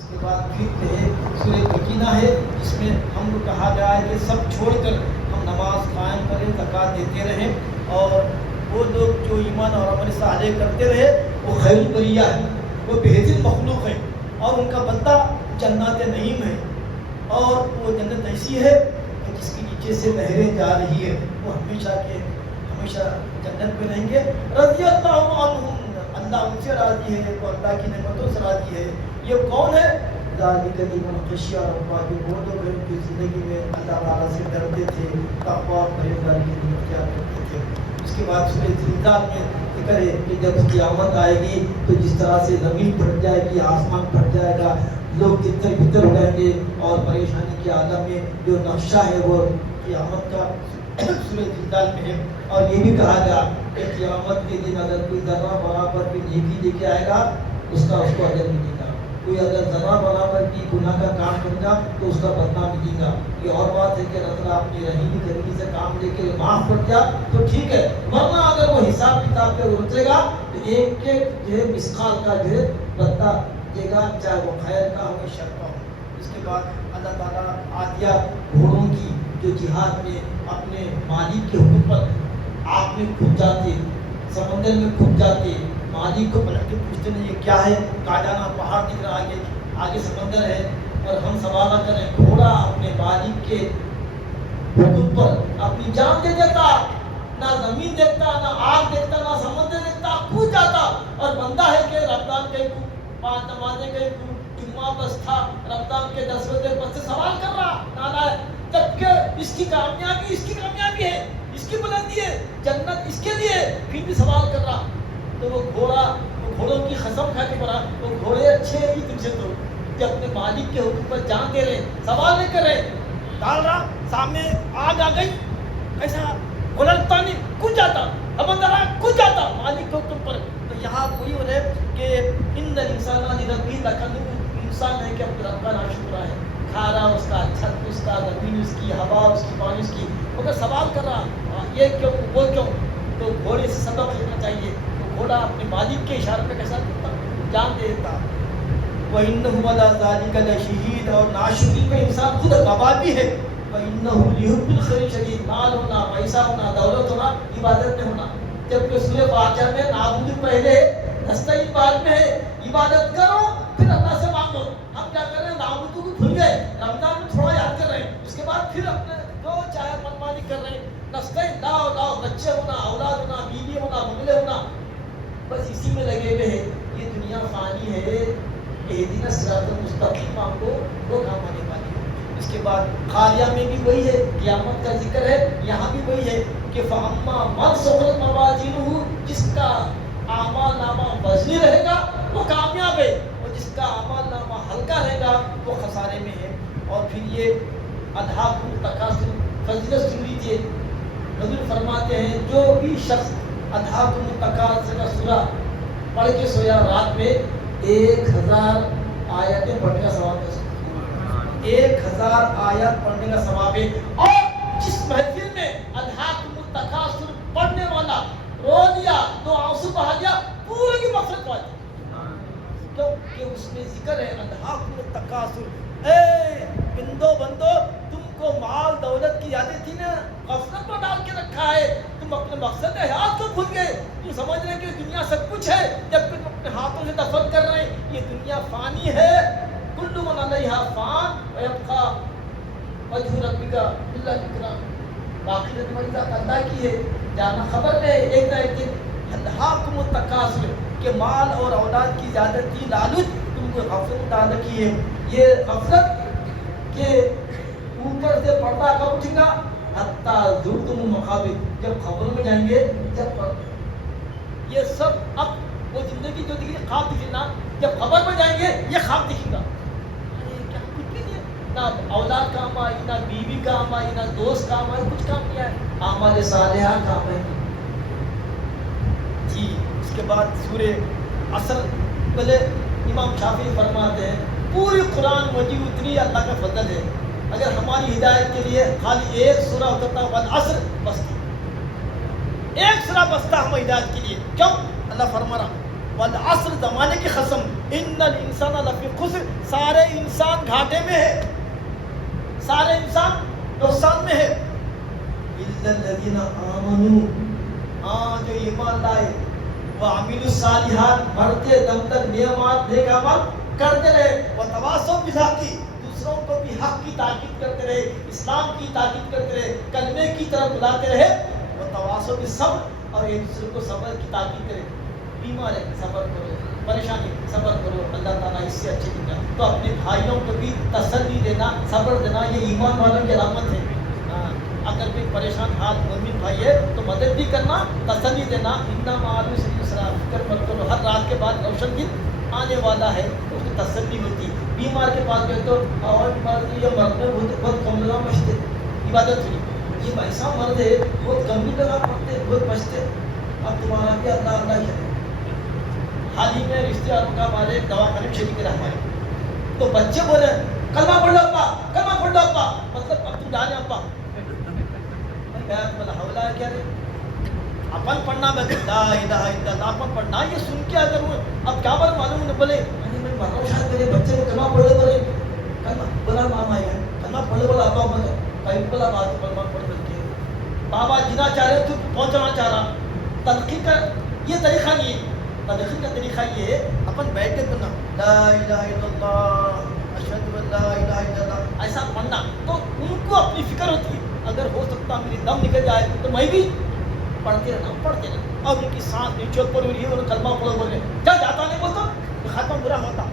اس کے بعد پھر سورہ بقینہ ہے جس میں ہم کو کہا گیا ہے کہ سب چھوڑ کر ہم نماز قائم کریں، زکوٰۃ دیتے رہیں، اور وہ لوگ جو ایمان اور عمل صالح کرتے رہے وہ خیر البریہ ہے، وہ بہترین مخلوق ہے، اور ان کا بدلہ جنات نعیم ہے، اور وہ جنت ایسی ہے کہ جس کے نیچے سے نہریں جا رہی ہے، وہ ہمیشہ کے ہمیشہ جنت میں رہیں گے۔ رضی اللہ عنہم، اللہ ان سے راضی ہے، وہ اللہ کی نعمتوں سے راضی ہے۔ یہ کون ہے؟ ذالک لمن خشی ربہ، وہ لوگ ہیں جو زندگی میں اللہ تعالیٰ سے ڈرتے تھے، تقویٰ اور پرہیزگاری کے لیے اختیار کرتے تھے۔ اس کے بعد سورہ زلزال میں ذکر ہے کہ جب قیامت آئے گی تو جس طرح سے زمین پھٹ جائے گی، آسمان پھٹ جائے گا، لوگ تتر بتر ہو جائیں گے، اور پریشانی کے عالم میں جو نقشہ ہے وہ قیامت کا سورہ زلزال میں ہے۔ اور یہ بھی کہا گیا کہ قیامت کے دن اگر کوئی ذرہ برابر کی نیکی لے کے آئے گا اس کو اجر ملے گا، کوئی اگر ذرہ برابر کی گناہ کا کام کرے گا تو اس کا بدلہ ملے گا۔ یہ اور بات ہے کہ اللہ اپنی رحیمی کرمی سے کام لے کے معاف کر دیا تو ٹھیک ہے، ورنہ اگر وہ حساب کتاب پہ اترے گا تو ایک جو ہے مسقال کا جو ہے بدلہ دے گا، چاہے وہ خیر کا ہو یا شر کا ہو۔ اس کے بعد اللہ تعالیٰ عادیہ گھوڑوں کی جو جہاد میں اپنے مالک کے حکم پر آگ میں کھد جاتے، سمندر میں کھد جاتے، مالک کو پلٹ کے پوچھتے ہیں یہ کیا ہے؟ کہا جانا پہاڑ دکھ رہا، آگے سمندر ہے، اور ہم سوال کریں گھوڑا اپنے مالک کے حکم پر اپنی جان دے دیتا، نہ زمین دیکھتا، نہ آگ دیکھتا، نہ سمندر دیکھتا، کھد جاتا، اور بندہ ہے کہ رمضان کے 5 نمازیں کے جمعہ بس تھا، رمضان کے 10 روزے بس سے سوال کر رہا نانا ہے، جبکہ اس کی کامیابی ہے، اس کی بلندی ہے، جنت اس کے لیے، پھر بھی سوال کر رہا۔ تو وہ گھوڑوں کی قسم کھا کے پڑا، وہ گھوڑے اچھے ہیں تم سے، تو کہ اپنے مالک کے حکم پر جان دے رہے، سوال نہیں کر رہے، ڈال رہا، سامنے آگ آ گئی، ایسا گلتا نہیں، کود جاتا، سمندر آ کود جاتا مالک کے حکم پر۔ تو یہاں وہی ہو رہے کہ ان انسان لربہ لکنود، انسان ہے کہ اپنے رب کا ناشکرا ہے، کھا رہا اس کا چھت اس کا، زمین اس کی، ہوا اس کی، پانی اس کی، مگر سوال کر رہا یہ کیوں وہ کیوں؟ تو گھوڑے سے سبق لینا چاہیے، تو گھوڑا اپنے مالک کے اشارے پہ کیسا کرتا، جان دے دیتا۔ وَإِنَّهُ عَلَىٰ ذَٰلِكَ لَشَهِيدٌ، اور ناشکری پہ انسان خود گواہ بھی ہے۔ وَإِنَّهُ لِحُبِّ الْخَيْرِ شَدِيدٌ، مال ہونا، پیسہ ہونا، دولت ہونا، عبادت میں ہونا، جبکہ سورہ واقعہ میں نعبد پہلے نستعین بعد میں ہے، عبادت کرو پھر اللہ سے مانگو۔ ہم کیا کر رہے ہیں؟ نعبد کو بھول گئے، رمضان میں تھوڑا یاد کر رہے ہیں، اس کے بعد پھر اپنے جو چاہے منمانی کر رہے ہیں، نستعین لاؤ بچے ہونا، اولاد ہونا، بیوی ہونا، بنگلے ہونا، بس اسی میں لگے ہوئے ہیں۔ یہ دنیا فانی ہے، اہدنا الصراط المستقیم مانگو، وہ کام آنے والی ہے۔ اس کے بعد خالیہ میں بھی وہی ہے، قیامت کا ذکر ہے، یہاں بھی وہی ہے کہ فَأَمَّا مَنْ ثَقُلَتْ مَوَازِينُهُ، جس کا اعمال نامہ وزنی رہے گا وہ کامیاب ہے، اور جس کا اعمال نامہ ہلکا رہے گا وہ خسارے میں ہے۔ اور پھر یہ الہاکم التکاثر، فضیلت سن لیجیے، حضور فرماتے ہیں جو بھی شخص الہاکم التکاثر کا سورہ پڑھ کے سویا رات میں 1000 آیتیں پڑھنے کا ثواب ہے، 1000 آیت پڑھنے کا ثواب ہے۔ اور جس محفل میں الہاکم التکاثر پڑھنے والا رو دیا، 2 آنسو بہا دیا، پورے کی مغفرت پا دی، کیونکہ اس میں ذکر ہے الہاکم التکاثر، اے بندو تم کو مال دولت کی یادیں تھی نا، غفلت میں ڈال کے رکھا ہے، تم اپنے مقصد حیات کو بھول گئے، تم سمجھ رہے کہ دنیا سب کچھ ہے، جبکہ تم اپنے ہاتھوں سے دفن کر رہے ہیں۔ یہ دنیا فانی ہے، کل من علیہا فان ویبقی وجہ ربک ذو الجلال، باقی تو تمہاری ذات اللہ کی ہے، جانا خبر ہے ایک نہ ایک دن۔ الہاکم التکاثر کہ مال اور اولاد کی زیادتی، لالچ تم کو غفلت ڈال رکھی ہے۔ یہ غفلت کے اوپر سے پردہ کب اٹھے گا؟ حتیٰ زرتم المقابر، جب قبر میں جائیں گے، جب یہ سب اب وہ زندگی جو دکھی خواب دکھے نا، جب قبر میں جائیں گے یہ خواب دکھے گا، کیا کچھ بھی نہیں ہے، نہ اولاد کام آئی، نہ بیوی کام آئی، نہ دوست کام آئی، کچھ کام نہیں آئے، اعمال صالحہ کام آئے جی۔ اس کے بعد سورہ عصر، پہلے امام شافعی فرماتے ہیں پوری قرآن مجید اتنی اللہ کا فضل ہے، اگر ہماری ہدایت کے لیے خالی ایک سورہ ہوتا تھا والعصر بس تھی، ایک سورہ بستا ہم ہدایت کے لیے، کیوں؟ اللہ فرما رہا والعصر زمانے کی قسم ان الانسان لفی خسر سارے انسان گھاٹے میں ہے، سارے انسان نقصان میں ہے، الا الذین آمنوا ہاں جو ایمان لائے، وعملوا الصالحات مرتے دم تک نیک عمل کرتے رہے، وتواصوا بالحق دوسروں کو بھی حق کی تاکید کرتے رہے، اسلام کی تاکید کرتے رہے، کلمے کی طرف بلاتے رہے، وتواصوا بالصبر اور ایک دوسرے کو صبر کی تاکید کرے، بیمار ہے صبر کرو، پریشانی صبر کرو، اللہ تعالیٰ اس سے اچھے دن تو اپنے بھائیوں کو بھی تسلی دینا، صبر دینا، یہ ایمان والوں کی علامت ہے۔ اگر کوئی پریشان حال مومن بھائی ہے تو مدد بھی کرنا، تسلی دینا، اتنا معلوم فکر مت کرو، ہر رات کے بعد روشن دن آنے والا ہے، اس کی تسلی ہوتی ہے۔ بیمار کے پاس گئے تو اور مرد یہ مرد میں بہت کم لگا مچتے عبادت ہوئی، یہ ایسا مرد ہے بہت کم بھی لگا پڑتے بہت مچتے، اب تمہارا بھی اللہ اللہ ہے۔ حال ہی میں رشتے داروں کا ہمارے دواخانے میں شریک رہا ہمارے، تو بچے بولے کلمہ پڑھ لو ابا، کلمہ پڑھ لو ابا، مطلب اب تم جانے ابا حولہ ہے کیا رہے اپن پڑھنا میں لا الہ الا اللہ اپن پڑھنا، یہ سن کے اگر وہ اب کیا بات معلوم نے بولے میں مر رہا ہوں شاید میرے بچے کو کلمہ پڑھے بولے کلمہ بولا ماما ہے کلمہ پڑھے بولا ابا مگر کہیں بولا بات کلمہ پڑھ کر کے بابا جینا چاہ رہے تو پہنچنا چاہ رہا، تلقین کا یہ طریقہ نہیں ہے، تلقین کا طریقہ یہ ہے اپن بیٹھ کے پڑھنا لا الہ الا اللہ اشہد ان لا الہ الا اللہ ایسا پڑھنا، تو ان کو اپنی فکر ہوتی ہے اگر ہو سکتا میری دم نکل جائے تو میں بھی پڑھتے رہنا، اور ان کی سانس نیچے اوپر ہو رہی ہے اور کلمہ پڑھو بول رہے کیا جاتا نہیں بولتا خاتمہ برا ہوتا،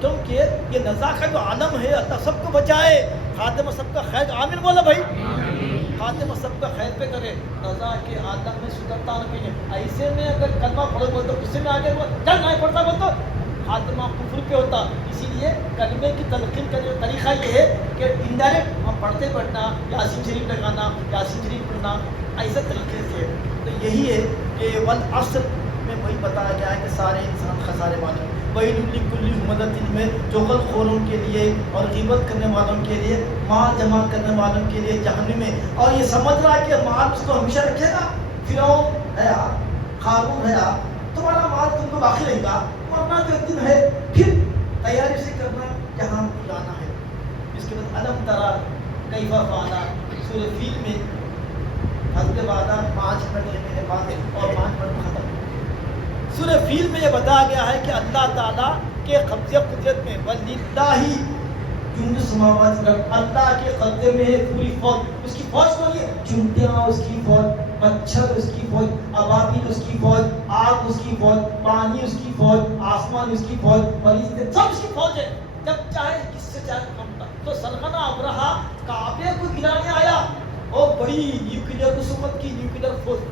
کیونکہ یہ نزا کا جو عالم ہے اللہ سب کو بچائے، خاتمہ سب کا خیر آمین بولا بھائی، خاتمہ سب کا خیر پہ کرے، نزا کے عالم میں سدھرتا نہیں ہے، ایسے میں اگر کلمہ پڑھو بولتا غصے میں آگے چل نہیں پڑھتا بولتا خاتمہ کفر پہ ہوتا، اسی لیے کلمے کی تلقین کا جو طریقہ یہ ہے کہ انڈائریکٹ ہم پڑھتے پڑھنا، یاسین شریف لگانا، یاسین شریف پڑھنا، ایسے طریقے سے، تو یہی ہے کہ والعصر میں وہی بتایا گیا ہے کہ سارے انسان خسارے والے ہیں، ویل لکل ہمزۃ میں چغل خوروں کے لیے اور غیبت کرنے والوں کے لیے، مال جمع کرنے والوں کے لیے جہنم میں، اور یہ سمجھ رہا ہے کہ مال اس کو ہمیشہ رکھے گا، فرعون ہے قارون ہے تمہارا مال تم کو باقی رہے گا، مرنا تو ایک دن ہے، پھر تیاری سے کرنا جہاں جانا ہے۔ اس کے بعد علم ترا کیف فعل سورہ فیل میں حضرت وعدہ 5 منٹ ہے میرے پاس اور 5 منٹ ختم۔ سورہ فیل میں یہ بتایا گیا ہے کہ اللہ تعالیٰ کے قبضے قدرت میں وَلِلَّهِ جند سماوات والارض، اللہ کے قبضے میں ہے پوری فوج، اس کی فوج کون ہے؟ چونٹیاں اس کی فوج، مچھر اس کی فوج، ابابیل اس کی فوج، آگ اس کی فوج، پانی اس کی فوج، آسمان اس کی فوج، فرشتے سب اس کی فوج ہے، جب چاہے کس سے چاہے کمتا۔ تو سرغنہ ابرہا کعبے کو گرانے آیا اور بڑی نیوکلیئر حکومت کی نیوکلیئر فوج،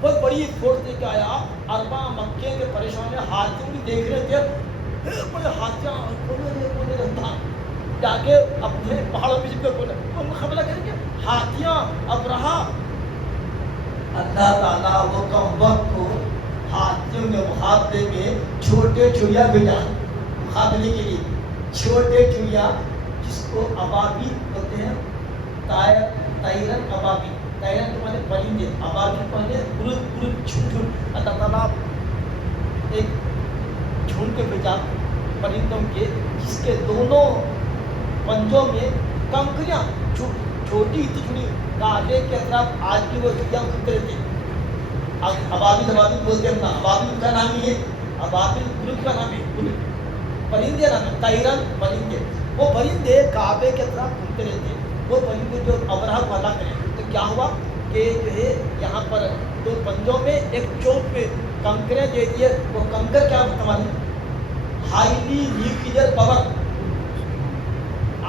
بہت بڑی فوج لے کے آیا، اربا مکے کے پریشان ہاتھیوں بھی دیکھ رہے تھے، بڑے ہاتھیاں کونے رہتا جاگے اپنے پہاڑوں میں جب بولے ان مقابلہ کریں گے ہاتھیاں ابرہا، اللہ تعالیٰ وہ کم وقت کو ہاتھیوں کے مقابلے میں چھوٹے چڑیا بھیجا مقابلے کے لیے، چھوٹے چڑیا جس کو ابابیل بولتے ہیں، طائرن ابابیل، طائرن کے معنی پرندے، ابابیل کے معنی گروپ جھنڈ، اللہ تعالیٰ ایک جھنڈ کے بھیجا پرندوں کے جس کے دونوں پنجوں میں کنکریاں چھوٹی اتنی کعبے کے اطراف آج کی وہ چڑیاں گھومتے رہتے ہیں، ابابیل بولتے ہیں نا، ابابیل کا نام ہی ہے، ابابیل گروپ کا نام ہے، پرندے نام ہے، طائرن پرندے، وہ پرندے کعبے کے اطراف گھومتے رہتے ہیں، وہ پرندے جو ابرہا کو ہلاک کرے، تو کیا ہوا کہ جو ہے یہاں پر دو پنجوں میں ایک چوک پہ کنکریں دے دیے، وہ کنکر کیا ہماری ہائیلی نیوکلیئر پاور،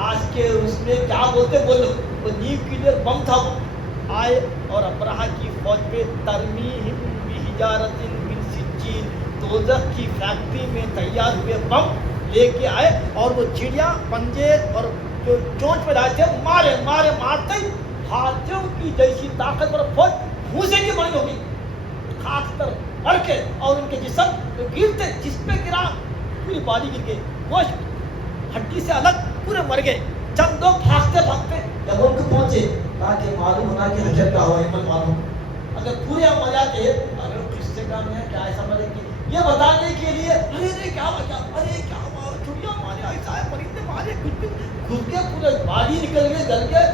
آج کے اس میں کیا بولتے بولو، وہ نیوکلیئر بم تھا، وہ آئے اور ابرہا کی فوج پہ ترمیہم بحجارۃ من سجیل، دوزخ کی فیکٹری میں تیار ہوئے بم لے کے آئے، اور وہ چڑیا پنجے اور جو چونچ پہ لائے تھے مارتے ہی ہاتھیوں کی جیسی طاقت پر فوج بھوسے کی بنی ہو گئی، خاک پر پڑ کے، اور ان کے جسم گرتے جس پہ گرا پوری باڈی گر گئی، گوشت ہڈی سے الگ پورے مر گئے، چند لوگ بھاگتے جب ان کو پہنچے تاکہ معلوم ہونا کہ حجر کا ہوا عمل معلوم، اگر پورے ہم مر جاتے اگر کس سے کام ہے کیا ایسا مرے کہ یہ بتانے کے لیے ارے کیا وجہ، ارے کیا ہوا، چڑیا مارے، ایسا ہے، پرندے مارے، کچھ بھی گھس کے پورے بالی نکل گئے جل کے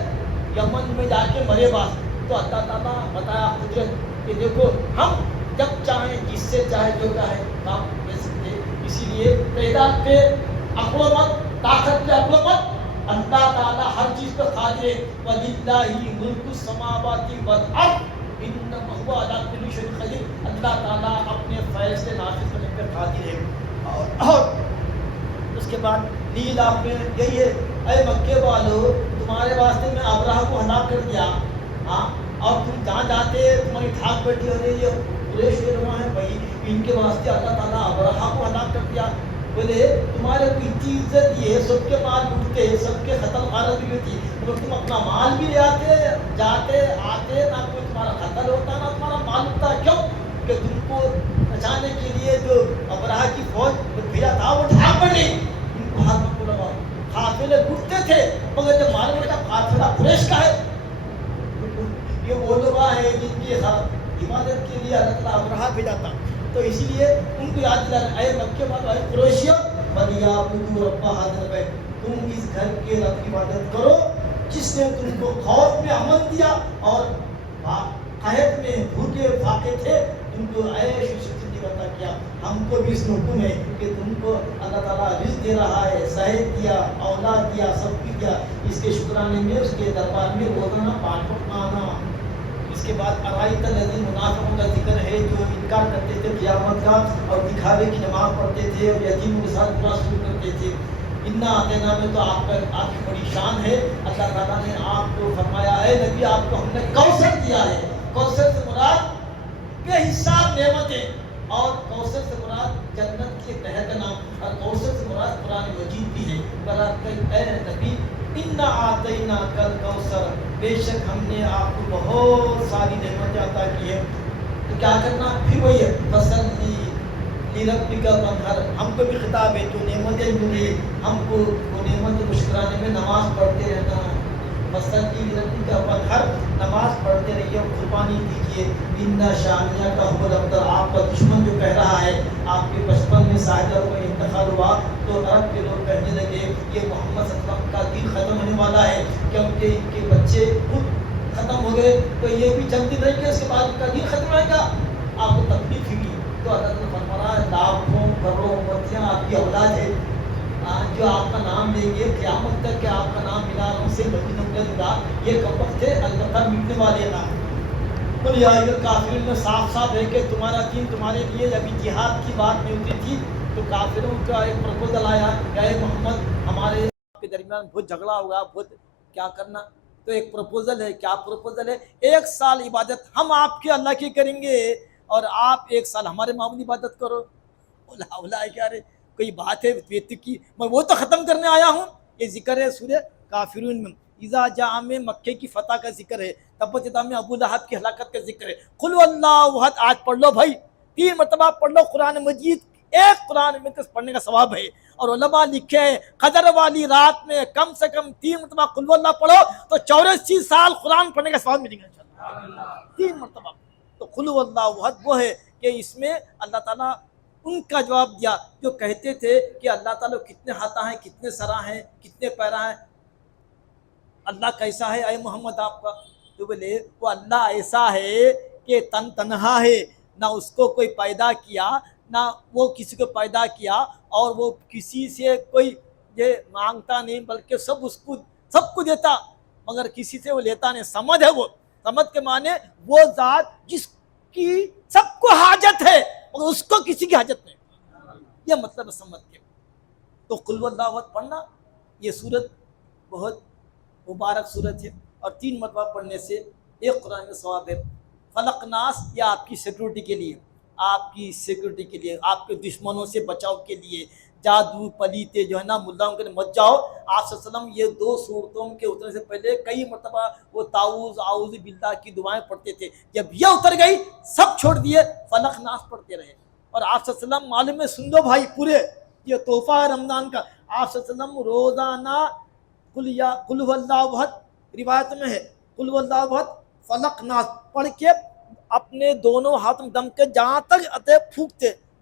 یمن میں جا کے مرے باس۔ تو اللہ تعالیٰ بتایا قدرت کہ دیکھو ہم جب چاہیں جس سے چاہے جو چاہے کام دے سکتے، اسی لیے تعداد پہ عقل مت، طاقت پہ عقل مت، اللہ تعالیٰ ہر چیز پہ قادر ہے۔ وَلِلَّهِ مُلْكُ السَّمَاوَاتِ وَالْأَرْضِ إِنَّهُ هُوَ عَلَىٰ كُلِّ شَيْءٍ قَدِيرٌ۔ اللہ تعالیٰ اپنے فیصلے نافذ کرنے پہ قادر ہے۔ اور اس کے بعد نیل آپ میں یہی ہے، اے مکے والو تمہارے واسطے میں ابرہہ کو ہلاک کر دیا، ہاں، اور تم جہاں جاتے تمہاری ٹھاک بیٹھی ہو رہی ہے، قریش کے لوگ ہیں بھائی، ان کے واسطے اللہ تعالیٰ ابرہہ کو ہلاک کر دیا۔ بولے تمہارے کو اتنی عزت دی ہے، سب کے مال لوٹتے، سب کے قتل غارت بھی ہوتی، مگر تم اپنا مال بھی لے آتے، جاتے آتے، نہ کوئی تمہارا قتل ہوتا نہ تمہارا مال ہوتا۔ کیوں کہ تم کو بچانے کے لیے جو ابرہہ کی فوج بھیجا تھا وہ ٹھاک بڑھ گئی، ان کو ہاتھ میں لگا، قافلے لوٹتے تھے، مگر جب معلوم ہوا قافلہ قریش کا ہے، یہ وہ لوگ ہیں جن کی عبادت کے لیے اللہ تعالیٰ ابرہہ بھیجا تھا۔ تو اسی لیے ان کو یاد دلانا، اے مکے والو، اے قریشیو، وَلْيَعْبُدُوا رَبَّ هَٰذَا الْبَيْتِ، تم اس گھر کے رب کی عبادت کرو جس نے تم کو خوف میں امن دیا اور قحط میں بھوکے فاقے تھے، تم کو عیش و شکر عطا کیا۔ ہم کو بھی اس میں حکم ہے کہ تم کو اللہ تعالیٰ رزق دے رہا ہے، صحت دیا، اولاد دیا، سب کچھ دیا، اس کے شکرانے میں اس کے دربار میں روزانہ 5 وقت آنا۔ اس کے بعد ارائیت الذی، منافقوں کا ذکر ہے جو انکار کرتے تھے قیامت کا اور دکھاوے کی نماز پڑھتے تھے اور یتیم کے ساتھ برا سلوک کرتے تھے۔ انا اعطینا میں تو آپ کی بڑی شان ہے، اللہ تعالیٰ نے آپ کو فرمایا اے نبی آپ کو ہم نے کوثر دیا ہے۔ کوثر سے مراد بے حساب نعمتیں، اور کوثر سے مراد جنت کے نہر کا نام، اور کوثر سے مراد قرآن مجید بھی ہے۔ اے نبی انا اعطیناک الکوثر، بے شک ہم نے آپ کو بہت ساری نعمتیں عطا کی ہے۔ تو کیا کرنا؟ پھر وہی ہے فصلی لربک وانحر، ہم کو بھی خطاب ہے جو نعمتیں ملی ہم کو وہ نعمتوں کو شکرانے میں نماز پڑھتے رہنا ہے۔ فصلی لربک وانحر، نماز پڑھتے رہیے اور قربانی دیجیے۔ ان شانیہ کا هو الابتر، آپ کا دشمن جو کہہ رہا ہے، آپ کے بچپن میں ساحروں کا انتقال ہوا تو عرب کے لوگ کہنے لگے یہ محمد صلی اللہ علیہ وسلم کا دین ختم ہونے والا ہے، کیونکہ ان کے بچے خود ختم ہو گئے تو یہ بھی چند دن رہیں گے، اس کے بعد ان کا دین ختم رہے گا۔ آپ کو تکلیف ہوئی تو اللہ تعالیٰ نے فرمایا لاکھوں کروڑوں امتیاں آپ کی اولاد ہے جو آپ کا نام لیں گے قیامت تک کہ آپ کا نام ملا ان سے بدنگا، یہ کب وقت ہے البتہ مٹنے والے نام۔ قل یا ایھا الکافرون میں صاف صاف ہے کہ تمہارا دین تمہارے لیے ابھی جہاد کی بات نہیں ہوتی تھی تو کافروں کا ایک پروپوزل آیا کہ اے محمد ہمارے کے درمیان بہت جھگڑا ہوگا، بہت کیا کرنا، تو ایک پروپوزل ہے۔ کیا پروپوزل ہے؟ 1 سال عبادت ہم آپ کے اللہ کی کریں گے اور آپ 1 سال ہمارے معمولی عبادت کرو۔ اولا کیا رے کوئی بات ہے کی، میں وہ تو ختم کرنے آیا ہوں۔ یہ ذکر ہے سورہ کافرون میں، اذا جاء میں مکے کی فتح کا ذکر ہے، تبت یدا میں ابو لہب کی ہلاکت کا ذکر ہے۔ قل واللہ احد، آج پڑھ لو بھائی، 3 مرتبہ پڑھ لو قرآن مجید، ایک قرآن میں پڑھنے کا ثواب ہے۔ اور علماء لکھے ہیں قدر والی رات میں کم سے کم 3 مرتبہ قل واللہ پڑھو تو 84 سال قرآن پڑھنے کا ثواب ملے گا انشاءاللہ، 3 مرتبہ۔ تو قل واللہ احد وہ ہے کہ اس میں اللہ تعالیٰ ان کا جواب دیا جو کہتے تھے کہ اللہ تعالیٰ کتنے ہاتھ ہیں، کتنے سراں ہیں، کتنے پیرا ہیں، اللہ کیسا ہے اے محمد آپ کا؟ تو بولے وہ اللہ ایسا ہے کہ تنہا ہے، نہ اس کو کوئی پیدا کیا نہ وہ کسی کو پیدا کیا، اور وہ کسی سے کوئی یہ مانگتا نہیں بلکہ سب کو دیتا مگر کسی سے وہ لیتا نہیں۔ سمد ہے وہ، سمد کے معنی وہ ذات جس کی سب کو حاجت ہے مگر اس کو کسی کی حاجت نہیں، یہ مطلب سمد کے۔ تو قل واللہ احد پڑھنا، یہ سورت بہت مبارک صورت ہے اور 3 مرتبہ پڑھنے سے ایک قرآن میں ثواب ہے۔ فلق ناس، یہ آپ کی سیکورٹی کے لیے، آپ کی سیکورٹی کے لیے، آپ کے دشمنوں سے بچاؤ کے لیے، جادو پلیتے جو ہے نا ملاؤں کے مت جاؤ۔ آپ صلی اللہ علیہ وسلم یہ 2 صورتوں کے اترنے سے پہلے کئی مرتبہ وہ تعوذ اعوذ باللہ کی دعائیں پڑھتے تھے، جب یہ اتر گئی سب چھوڑ دیے، فلق ناس پڑھتے رہے۔ اور آپ صلی اللہ علیہ وسلم معلوم ہے، سن لو بھائی پورے، یہ تحفہ ہے رمضان کا، آپ صلی اللہ علیہ وسلم روزانہ قل واللہ احد، روایت میں ہے قل واللہ احد فلق ناس پڑھ کے اپنے دونوں ہاتھ میں دم کے جہاں تک پھونکتے